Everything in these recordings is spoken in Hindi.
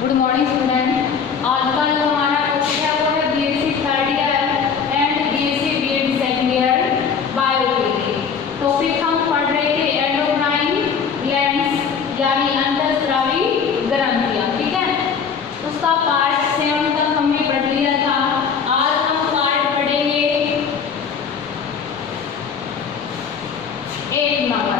Good morning student. आज का जो हमारा टॉपिक है वो है BSc third year and BSc BEd second year bio के लिए। टॉपिक हम पढ़ रहे थे एंडोक्राइन ग्लैंड्स यानी अंतःस्रावी ग्रंथियां, ठीक है। उसका पार्ट 7 तक हमने पढ़ लिया था। आज हम पार्ट पढ़ेंगे 8 नंबर,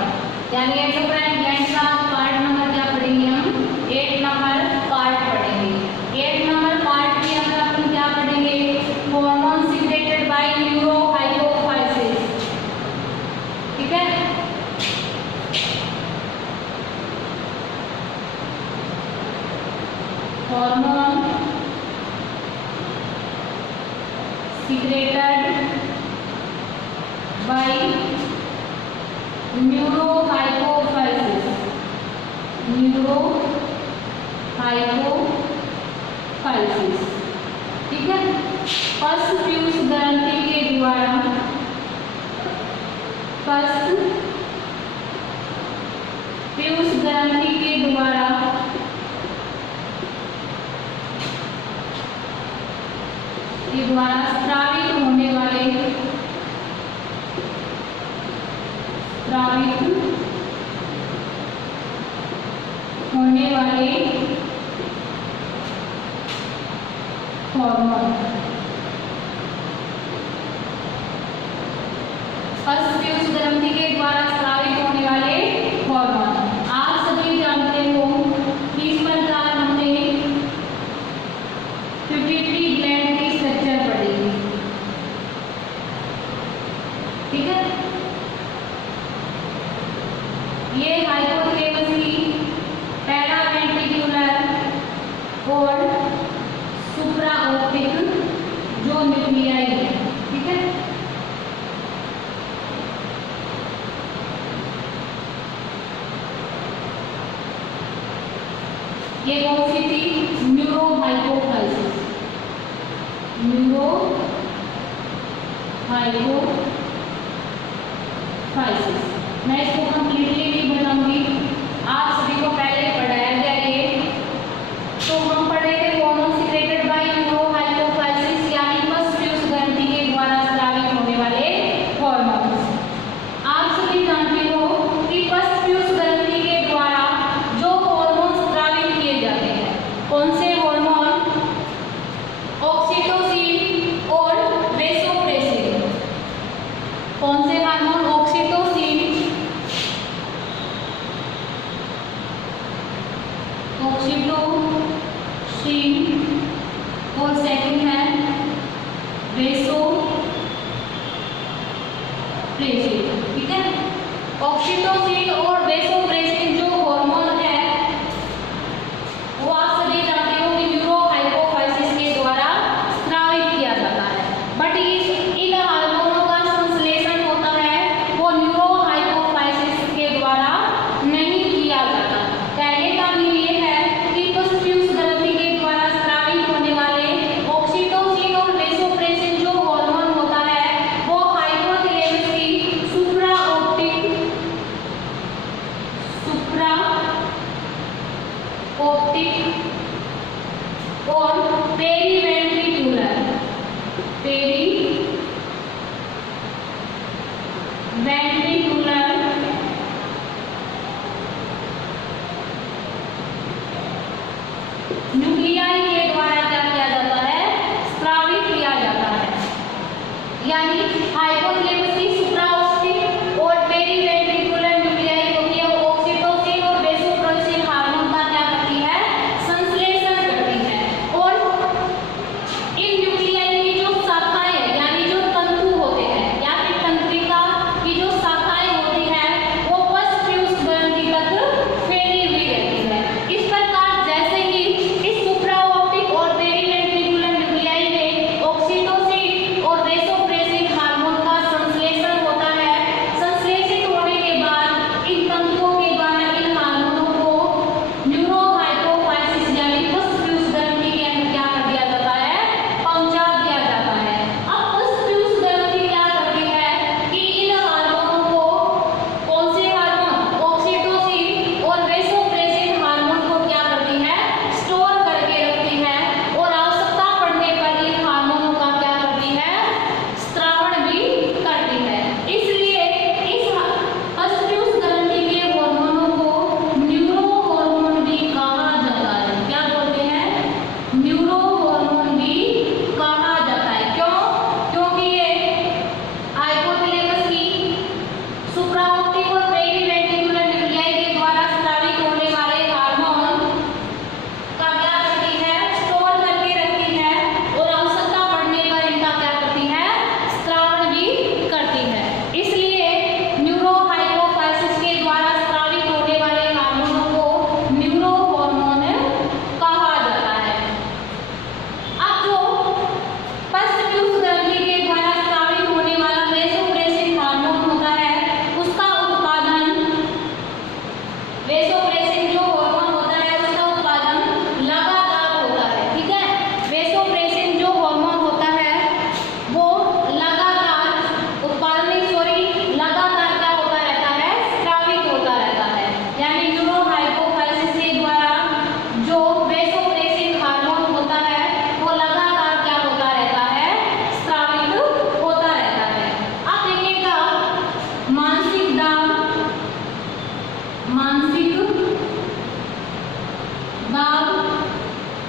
यानी एंडोक्राइन ग्लैंड का पार्ट नंबर क्या पढ़ेंगे हम? 8 नंबर पार्ट पढ़ेंगे। 8 नंबर पार्ट के अंदर हम क्या पढ़ेंगे? हार्मोन सीक्रेटेड बाय न्यूरोहाइपोफाइसिस, ठीक है। Hormone secreted by neurohypophysis, neurohypophysis, ठीक है। पल्स फ्यूज ग्रंथि के द्वारा स्रावित होने वाले हार्मोन, पल्स फ्यूज ग्रंथि के द्वारा स्रावित होने वाले हार्मोन। आप सभी जानते हो कि इस प्रकार हमने पिट्यूटरी ग्लैंड की स्ट्रक्चर पढ़ी, ठीक है। ये हाइपोथैलेमस की पैरावेंट्रिकुलर और सुप्राओप्टिक जो न्यूक्लियाई है, ठीक है। ये कौन सी थी? न्यूरोहाइपोफाइसिस, मैं इसको कंप्लीटली नहीं बताऊंगी, आप सभी को पहले पढ़ाया गया ये। तो हम पढ़े थे हार्मोन सीक्रेटेड बाय न्यूरोहाइपोफाइसिस यानी पल्स फ्यूज ग्रंथि के द्वारा स्रावित होने वाले हार्मोन्स। आप सभी जानते हो कि पल्स फ्यूज ग्रंथि के द्वारा जो हार्मोन स्रावित किए जाते हैं, कौन से हार्मोन? ऑक्सीटोसिन और वेसोप्रेसिन। कौन से हार्मोन? ऑक्सीटोसिन और सेकंड है वेसोप्रेसिन, ठीक है। ऑक्सीटोसिन और वेसोप्रेसिन जो हार्मोन है वो आप सभी जानते हो कि न्यूरोहाइपोफाइसिस के द्वारा स्रावित किया जाता है। बट इन हार्मोनों का संश्लेषण होता है वो न्यूरोहाइपोफाइसिस के द्वारा नहीं किया जाता। कहने का भी ये है कि पल्स फ्यूज ग्रंथि के द्वारा स्रावित होने वाले ऑक्सीटोसिन और वेसोप्रेसिन जो हार्मोन होता है वो हाइपोथैलेमस की सुप्राओप्टिक और पेरीवेंट्रिकुलर न्यूक्लियाई के द्वारा क्या किया जाता है? स्रावित किया जाता है। यानी हाइपोथैलेमस की सुप्राओप्टिक और पेरीवेंट्रिकुलर न्यूक्लियाई होती है, वो ऑक्सीटोसिन और वेसोप्रेसिन हार्मोन का क्या करती है? संश्लेषण करती है। और इन न्यूक्लियाई की जो शाखाएं यानी जो तंतु होते हैं या फिर तंत्रिका की जो शाखाएं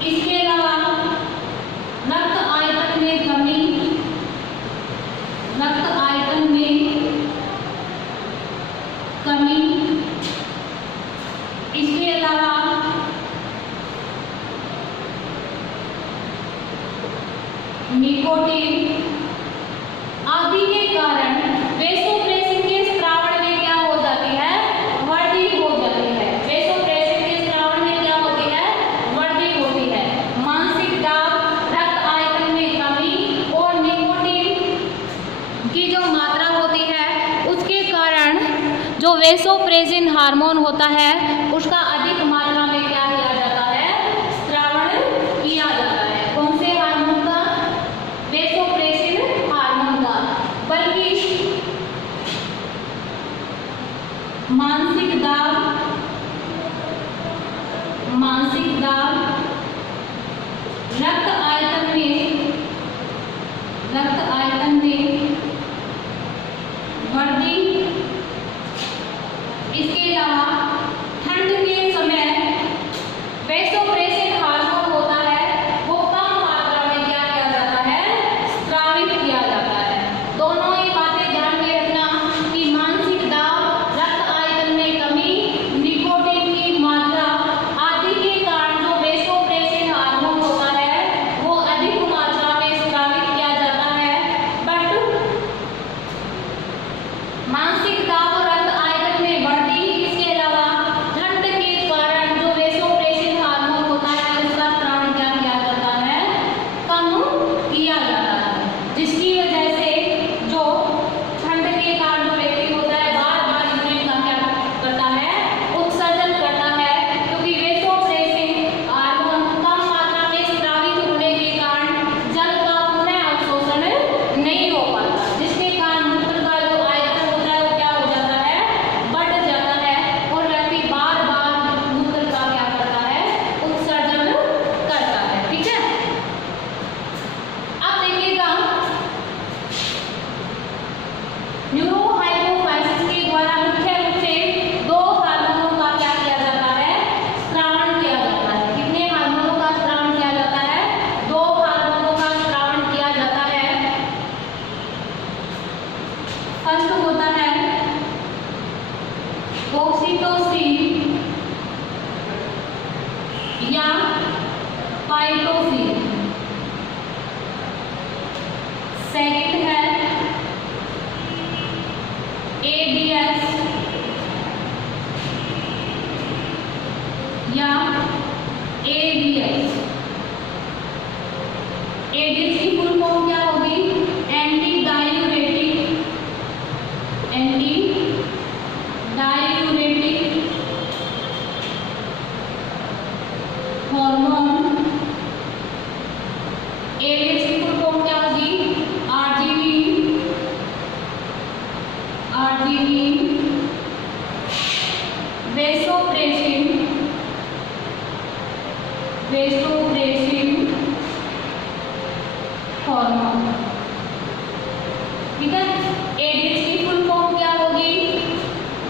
इसके अलावा रक्त आयतन में कमी, रक्त आयतन में कमी, इसके अलावा निकोटीन आदि के कारण वेसोप्रेसिन के स्रावन में क्या हो जाती है, वृद्धि हो जाती है। वेसोप्रेसिन के स्रावन में क्या होती है, वृद्धि होती है। मानसिक दाब, रक्त आयतन में कमी और निकोटीन की जो मात्रा होती है उसके कारण जो वेसोप्रेसिन हार्मोन होता है उसका अधिक मात्रा में क्या किया जाता है, स्रावन किया जाता है। कौन से हार्मोन का, वेसोप्रेसिन हार्मोन का। बल्कि मानसिक दाब, मानसिक दाब, रक्त आयतन में, रक्त आयतन में वृद्धि, इसके अलावा ठंड के समय वेसोप्रेसिन हार्मोन होता है वो कम मात्रा में क्या किया जाता है, स्रावित किया जाता है। दोनों ही बातें ध्यान में रखना कि मानसिक दाब, रक्त आयतन में कमी, निकोटीन की मात्रा आदि के कारण जो वेसोप्रेसिन हार्मोन होता है वो अधिक मात्रा में स्रावित किया जाता है। बट मानसिक दाब और रक्त आयतन में वृद्धि, इसके अलावा ठंड के कारण जो वेसोप्रेसिन हार्मोन होता है उसका स्रावन क्या किया जाता है, कम किया जाता है। जिसकी वजह से जो ठंड के कारण जो व्यक्ति होता है बार बार यूरिन का क्या करता है, उत्सर्जन करता है, क्योंकि वेसोप्रेसिन हार्मोन कम मात्रा में स्रावित होने के कारण जल का पुनः अवशोषण नहीं हो पाता, जिसके कारण मूत्र का जो आयतन होता है वो क्या हो जाता है, बढ़ जाता है और व्यक्ति बार बार मूत्र का क्या करता है, उत्सर्जन करता है। ठीक है, अब देखिएगा न्यूरोहाइपोफाइसिस के द्वारा मुख्य रूप से दो हार्मोनों का क्या किया जाता है, स्रावन किया जाता है। कितने हार्मोनों का स्रावन किया जाता है, दो हार्मोनों का स्रावन किया जाता है। फर्स्ट होता है ऑक्सीटोसिन या पाइटोसिन, सेकंड है एडीएस या एडीएस। एडीएस की फुल फॉर्म क्या होगी, anti diuretic, anti diuretic hormone. ADS की फुल फॉर्म क्या होगी, arginine, arginine vasopressin, vasopressin hormone. ठीक है, एडीएस की फुल फॉर्म क्या होगी,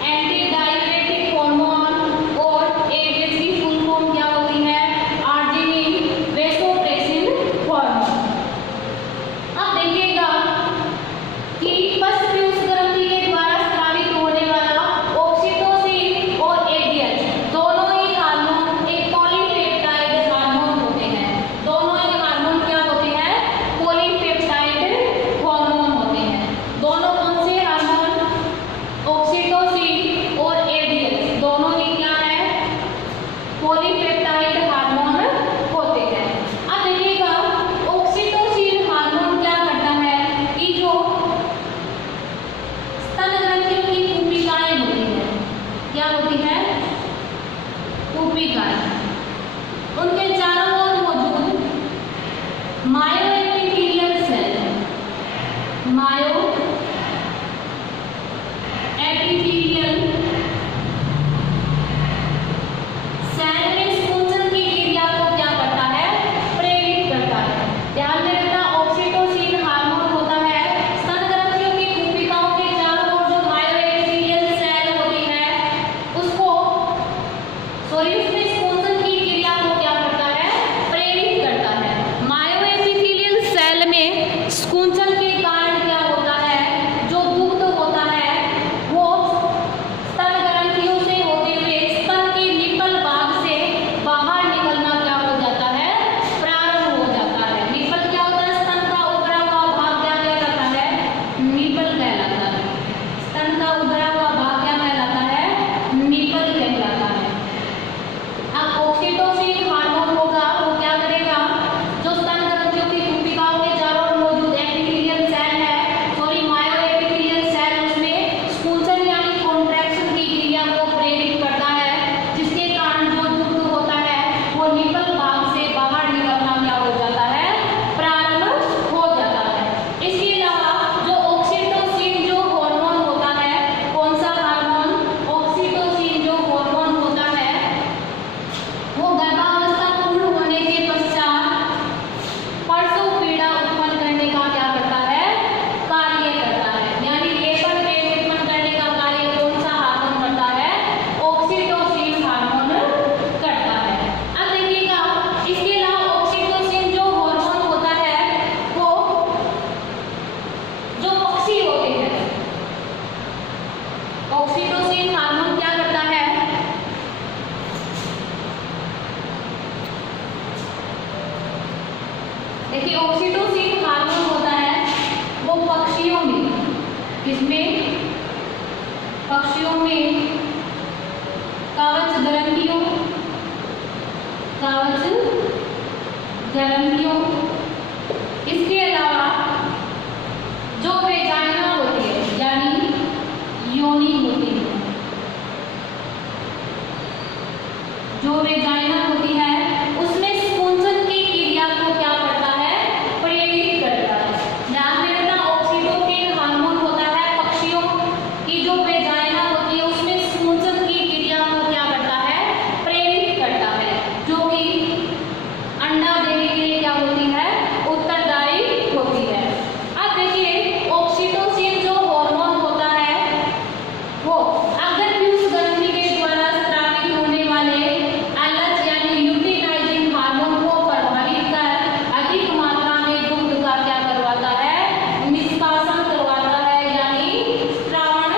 एंटी डायूरेटिक हार्मोन, और एडीएस की फुल फॉर्म क्या होती है, आर्जिनिन वेसोप्रेसिन हार्मोन। अब देखिएगा कि पश्च पीयूष ग्रंथि के द्वारा स्रावित होने वाला ऑक्सीटोसिन और एडीएस दोनों ही हार्मोन एक पॉलीपेप्टाइड हार्मोन होते हैं। दोनों ही हार्मोन क्या होते हैं, पॉलीपेप्टाइड हार्मोन होते हैं। दोनों कौन से हार्मोन, ऑक्सीटोसिन और एडीएस दोनों ही क्या है, पॉलीपेप्टाइड हार्मोन होते हैं। अब देखिएगा ऑक्सीटोसिन हार्मोन क्या करता है कि जो स्तन ग्रंथियों की कूपिकाएं होती हैं, क्या होती है, कूपिकाएं, उनके चारों ओर मौजूद मायो एपिथेलियल सेल, मायो एपिथेलियल सेल में स्पूंजन की वो गर्भावस्था पूर्ण होने के पश्चात प्रसव पीड़ा उत्पन्न करने का क्या करता है, कार्य करता है। यानी लेबर पेन उत्पन्न करने का कार्य कौन सा हार्मोन करता है, ऑक्सीटोसिन हार्मोन करता है। अब देखिएगा इसके अलावा ऑक्सीटोसिन जो हार्मोन होता है वो जो पक्षी होते हैं, ऑक्सीटोसिन हार्मोन क्या करता है, देखिए ऑक्सीटोसिन हार्मोन होता है वो पक्षियों में, किसमें, पक्षियों में कवच ग्रंथियों, कवच ग्रंथियों, इसके अलावा जो वेजाइना होती है यानी योनि होती है, जो वेजाइना होती है उसमें स्पूंजन की क्रिया को क्या करता है, प्रेरित करता है। ध्यान में रखना ऑक्सीटोसिन हार्मोन होता है पक्षियों की जो वेजाइना होती है उसमें स्पूंजन की क्रिया को क्या करता है, प्रेरित करता है, जो कि अंडा देने के लिए क्या होती है, उत्तरदायी होती है। अब देखिए ऑक्सीटोसिन जो हार्मोन होता है वो अगर पीयूष ग्रंथि के द्वारा स्रावित होने वाले एलएच यानी ल्यूटिनाइजिंग हार्मोन को प्रभावित कर अधिक मात्रा में दूध का क्या करवाता है, निष्कासन करवाता है यानी स्रावण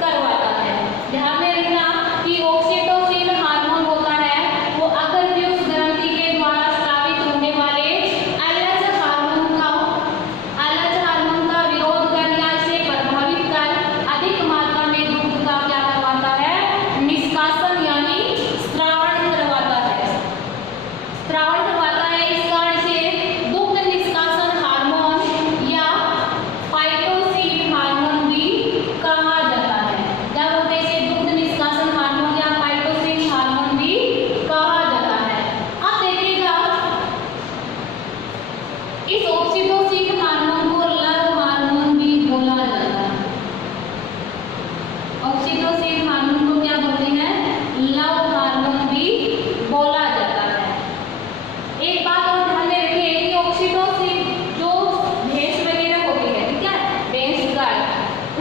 करवाता है। ध्यान में रखना कि ऑक्सीटोसिन हार्मोन होता है वो अगर पीयूष ग्रंथि के द्वारा स्रावित होने वाले एलएच हार्मोन का विरोध कर या इसे प्रभावित कर अधिक मात्रा में दूध का क्या करवाता है, निष्कासन यानी स्रावण करवाता है, स्रावण करवाता है। इस कारण से दुग्ध निष्कासन हार्मोन या फाइटोसिन हार्मोन भी कहा जाता है। क्या बोलते हैं इसे, दुग्ध निष्कासन हार्मोन या फाइटोसिन हार्मोन भी कहा जाता है। अब देखिएगा इस ऑक्सीटोसिन हार्मोन को लव हार्मोन भी बोला जाता है। ऑक्सीटोसिन हार्मोन को क्या बोलते हैं, लव हार्मोन भी बोला जाता है। एक बात और ध्यान में रखिए कि ऑक्सीटोसिन जो भैंस वगैरह होती है, ठीक है, भैंस गाय,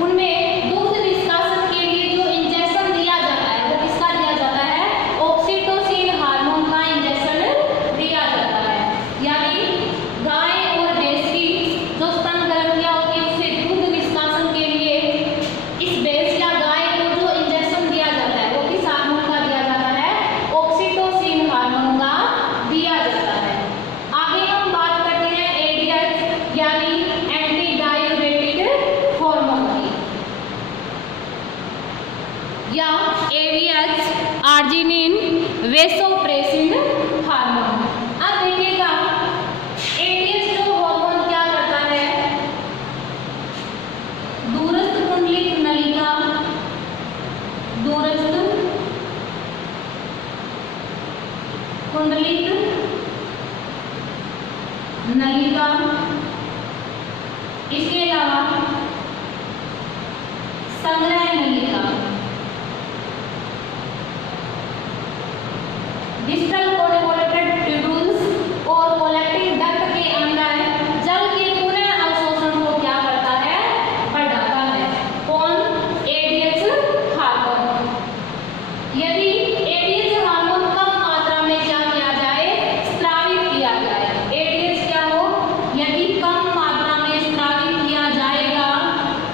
उनमें दुग्ध निष्कासन के लिए जो इंजेक्शन दिया जाता है वो किसका दिया जाता है, ऑक्सीटोसिन हार्मोन का इंजेक्शन दिया जाता है। यानी गाय और भैंस की जो स्तन ग्रंथियां होती है उससे दूध निष्कासन के लिए इस भैंस या गाय को जो इंजेक्शन दिया जाता है वो किस हार्मोन का दिया जाता है, ऑक्सीटोसिन हार्मोन का दिया जाता है। आगे हम बात करते हैं एडीएच यानी एंटी डायूरेटिक हार्मोन की, या एडीएच आर्जिनिन वेसोप्रेसिन हार्मोन। अब देखिएगा एडीएच जो हार्मोन क्या करता है, दूरस्थ कुंडलिक नलिका, दूरस्थ कुंडलिक नलिका, इसके अलावा संग्रह नलिका, डिस्टल कोलिकोलेटेड ट्यूब्यूल्स और कोलेक्टिंग डक्ट के अंदर जल के पुनः अवशोषण को क्या करता है, बढ़ाता है। कौन, एडीएच हार्मोन। यदि एडीएच हार्मोन कम मात्रा में क्या किया जाए, स्रावित किया जाए, एडीएच क्या हो, यदि कम मात्रा में स्रावित किया जाएगा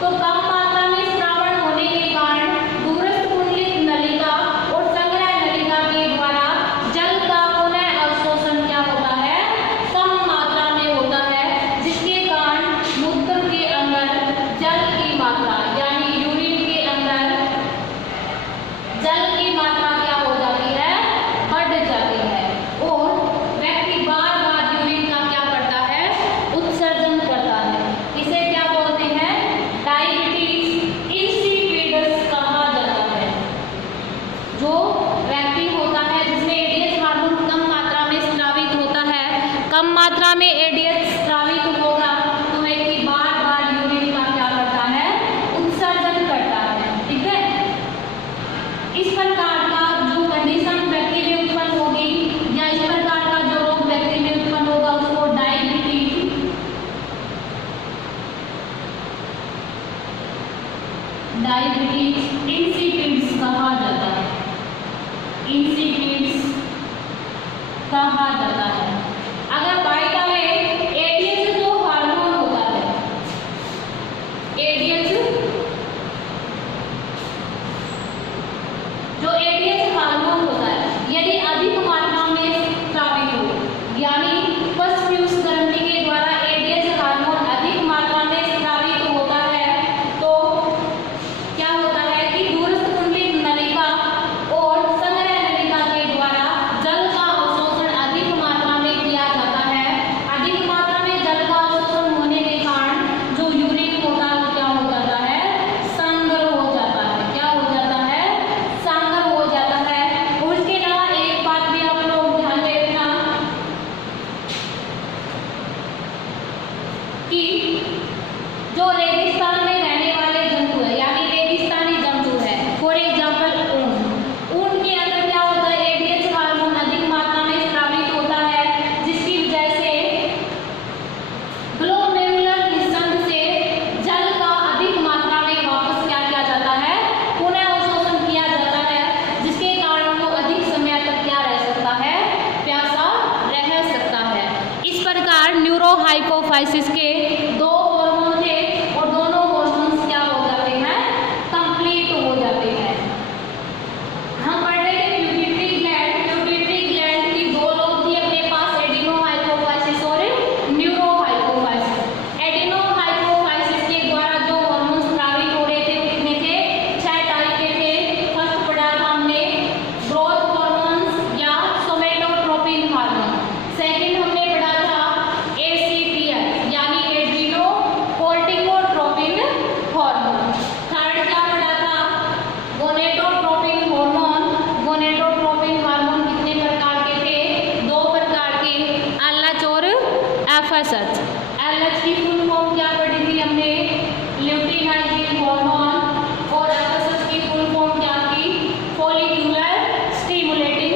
तो कम मात्रा में स्रावण होने के कारण दूरस्थ कुंडलिक नलिका और संग्रह नलिका के द्वारा जल का पुनः अवशोषण क्या होता है, कम मात्रा में होता है, जिसके कारण मूत्र के अंदर जल की मात्रा यानी यूरिन के अंदर जल की मात्रा क्या हो जाती है, बढ़ जाती है और व्यक्ति बार बार यूरिन का क्या करता है, उत्सर्जन करता है। इसे क्या बोलते हैं, डायबिटीज इंसिपिडस कहा जाता है। जो व्यक्ति होता है जिसमें एडीएच हार्मोन कम मात्रा में स्रावित होता है, कम मात्रा में एडीएच स्रावित होगा तो व्यक्ति बार बार यूरिन का क्या करता है, उत्सर्जन करता है। ठीक है, इस प्रकार का जो कंडीशन व्यक्ति में उत्पन्न होगी कहा जाता है। अगर बात करें एडीएच जो हार्मोन होता है, एडीएच जो एडीएच हार्मोन होता है यदि अधिक मात्रा में स्रावित हो, यानी फर्स्ट फ्यूज ग्रंथि के द्वारा एडीएच हार्मोन अधिक मात्रा में स्रावित होता है तो क्या होता है कि दूरस्थ कुंडली नलिका और संग्रह नलिका के द्वारा जल का अवशोषण अधिक मात्रा में किया जाता है। अधिक मात्रा में जल का अवशोषण होने के कारण जो यूरिन होता है वो क्या हो जाता है, सांद्र हो जाता है। क्या हो जाता है, सांद्र हो जाता है। और इसके अलावा एक बात भी आप लोग ध्यान में रखना कि जो रेगिस्तान में रहने वाले जंतु है, यानी रेगिस्तानी जंतु है, फॉर एग्जाम्पल ऊंट के अंदर क्या होता है, एडीएच हार्मोन अधिक मात्रा में स्रावित होता है, जिसकी वजह से ग्लोमेरुलर निस्संद से जल का अधिक मात्रा में वापस क्या किया जाता है, पुनः अवशोषण किया जाता है, जिसके कारण वो अधिक समय तक क्या रह सकता है, प्यासा रह सकता है। इस प्रकार न्यूरोहाइपोफाइसिस के दो हार्मोन थे और दोनों हार्मोन्स क्या हो जाते हैं, कंप्लीट हो जाते हैं। हम पढ़ रहे थे प्यूपिट्री ग्लैंड। प्यूपिट्री ग्लैंड की दो लोब थी अपने पास, एडिनोहाइपोफाइसिस और न्यूरोहाइपोफाइसिस। एडिनोहाइपोफाइसिस के द्वारा जो हार्मोन स्रावित हो रहे थे वो कितने थे, 6 टाइप के थे। फर्स्ट पढ़ा था हमने ग्रोथ हार्मोन्स या सोमेटोट्रोपिन हार्मोन। सेकंड हमने पढ़ा था ACTH यानी एड्रिनो कोर्टिकोट्रोपिन हार्मोन। थर्ड क्या पढ़ा था, गोनेटोट्रोपिन हार्मोन। गोनेटोट्रोपिन हार्मोन कितने प्रकार के थे, 2 प्रकार के, LH और FSH। LH की फुल फॉर्म क्या पढ़ी थी हमने, ल्यूटिनाइजिंग हार्मोन, और FSH की फुल फॉर्म क्या थी, फॉलिक्यूलर स्टिमुलेटिंग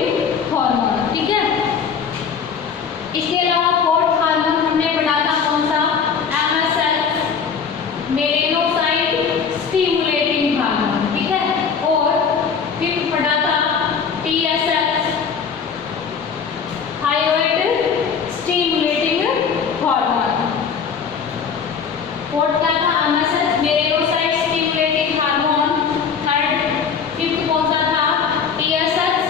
हार्मोन। ठीक है। इसके अलावा फोर्थ हार्मोन हमने पढ़ा था कौन सा, MSH मेलेनोसाइट स्टिमुलेटिंग हार्मोन। ठीक है। और फिफ्थ पढ़ा था TSH thyroid stimulating hormone. Fourth क्या था, MSH melanocyte stimulating hormone. Third fifth कौन सा था, TSH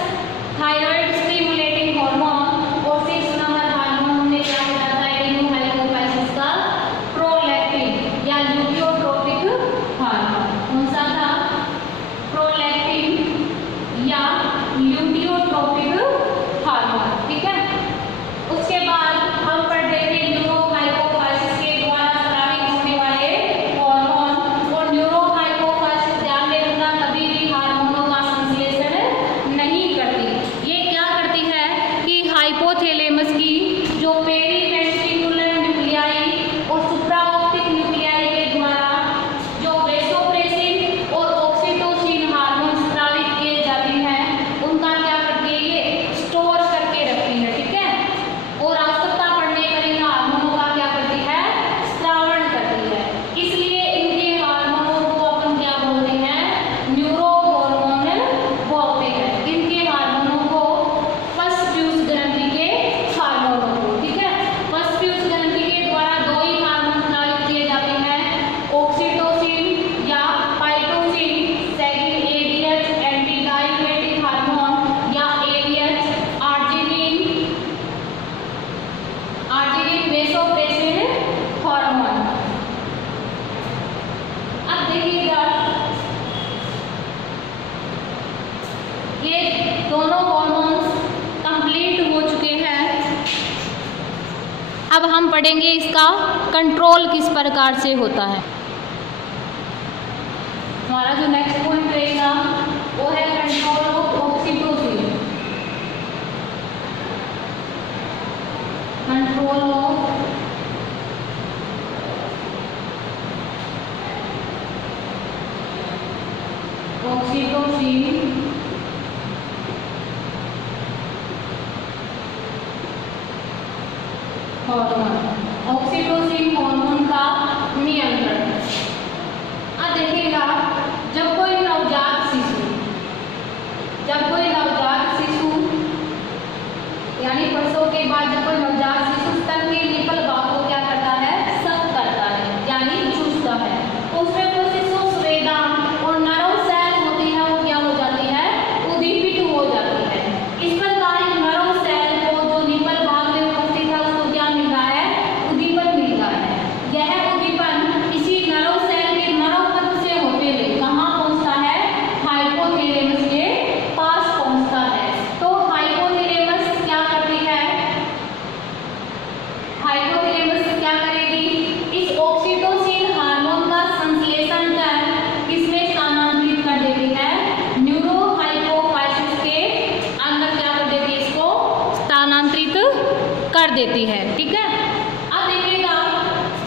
थायराइड स्टिमुलेटिंग हार्मोन। और सिक्स नंबर हार्मोन हमने क्या पढ़ा था, एडिनोहाइपोफाइसिस का प्रोलैक्टिन या ल्यूटियोट्रोपिक हार्मोन। कौन सा था, प्रोलैक्टिन या ल्यूटियोट्रोपिक हार्मोन। ठीक है। उसके बाद हम पढ़ रहे थे न्यूरोहाइपोफाइसिस के द्वारा स्रावित होने वाले हार्मोन। और न्यूरोहाइपोफाइसिस ध्यान में रखना कभी भी हार्मोनों का संश्लेषण नहीं करती। ये क्या करती है कि हाइपोथैलेमस की जो पेरीवेंट्रिकुलर न्यूक्लियाई और सुप्राऑप्टिक न्यूक्लियाई के द्वारा जो वेसोप्रेसिन और ऑक्सीटोसिन हार्मोन स्रावित किए जाते हैं उनका क्या करती है, ये स्टोर करके रखती है। ठीक है। और आवश्यकता पड़ने पर इन हार्मोनों का क्या करती है, स्रावण करती है। इसलिए इनके हार्मोनों को अपन क्या बोलते हैं, न्यूरो हार्मोन बोलते हैं। इनके हार्मोनों को फर्स्ट फ्यूज ग्रंथि के हार्मोनों को। ठीक है। फर्स्ट फ्यूज ग्रंथि के द्वारा दो ही हार्मोन स्रावित किए जाते हैं, ऑक्सीटोसिन या pitocin. Second ADH anti diuretic hormone या ADH आर्जिनिन वेसोप्रेसिन हार्मोन। अब देखिएगा ये दोनों हार्मोन्स कंप्लीट हो चुके हैं। अब हम पढ़ेंगे इसका कंट्रोल किस प्रकार से होता है। हमारा जो नेक्स्ट पॉइंट रहेगा वो है control of oxytocin. Control of oxytocin hormone. Oxytocin hormone का नियंत्रण। अब देखिएगा जब कोई नवजात शिशु यानी प्रसव के बाद जब कोई नवजात शिशु स्तन के निपल भाग को क्या करता है, सक करता है यानी चूसता है, उसमें प्रोसेस स्वेदन और नर्व सेल होती है वो क्या हो जाती है, उद्दीपित हो जाती है। इस प्रकार नर्व सेल को जो निपल भाग में उपस्थित है उसको क्या मिल रहा है, उद्दीपन मिल रहा है। यह उद्दीपन इसी नर्व सेल के नर्व पथ से होते हुए कहाँ पहुंचता है, हाइपोथैलेमस के पास पहुंचता है। तो हाइपोथैलेमस क्या करती है, हाइपोथैलेमस क्या करेगी, इस ऑक्सीटोसिन हार्मोन का संश्लेषण कर किसमें स्थानांतरित कर देती है, न्यूरोहाइपोफाइसिस के अंदर क्या कर देती है, इसको स्थानांतरित कर देती है। ठीक है, अब देखिएगा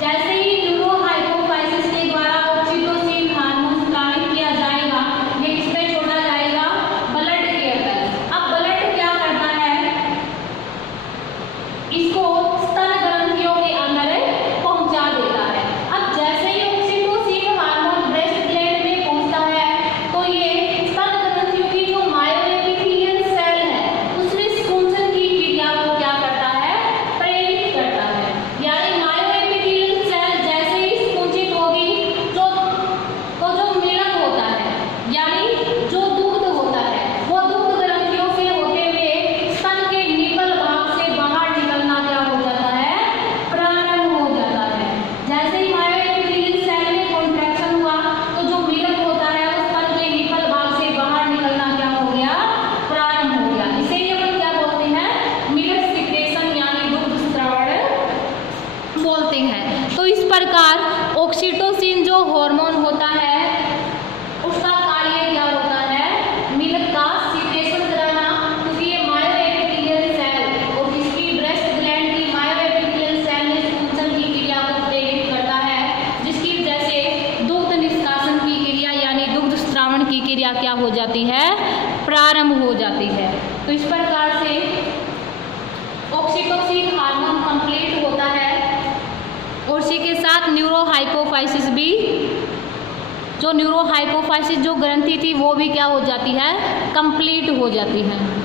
जैसे ही न्यूरोहाइपोफाइसिस के द्वारा ऑक्सीटोसिन हार्मोन स्रावित किया जाएगा, ये किसमें छोड़ा जाएगा, ब्लड के अंदर। अब ब्लड क्या करता है, इसको स्तन ग्रंथियों के अंदर पहुंचा देता है। अब जैसे ही ऑक्सीटोसिन हार्मोन ब्रेस्ट ग्लैंड में पहुंचता है तो ये स्तन ग्रंथियों की जो मायोएपिथेलियल सेल है उसमें स्कुंचन की क्रिया को क्या करता है, प्रेरित करता है। यानी मायोएपिथेलियल सेल जैसे ही स्कुंचित होगी तो जो मिलन होता है यानी जो दुग्ध होता है वो दुग्ध ग्रंथियों से होते हुए स्तन के निपल भाग से बाहर निकलना क्या हो जाता है, प्रारंभ हो जाता है। जैसे ही मायोएपिथेलियल सेल में कॉन्ट्रैक्शन हुआ तो जो मिलन होता है वो स्तन के निपल भाग से बाहर निकलना क्या हो गया, प्रारंभ हो गया। इसे ही हम क्या बोलते हैं, मिल्क सिक्रेशन यानी दुग्ध स्रावण बोलते हैं। तो इस प्रकार ऑक्सीटोसिन जो हार्मोन होता है उसका कार्य क्या होता है, मिल्क का सिक्रेशन कराना, क्योंकि ये मायोएपिथेलियल सेल और इसकी ब्रेस्ट ग्लैंड की मायोएपिथेलियल सेल में स्कुंचन की क्रिया को प्रेरित करता है, जिसकी वजह से दुग्ध निष्कासन की क्रिया यानी दुग्ध स्रावण की क्रिया क्या हो जाती है, प्रारंभ हो जाती है। तो इस प्रकार से ऑक्सीटोसिन हार्मोन कंप्लीट होता है और इसी के साथ न्यूरोहाइपोफाइसिस भी, जो न्यूरोहाइपोफाइसिस जो ग्रंथि थी वो भी क्या हो जाती है, कंप्लीट हो जाती है।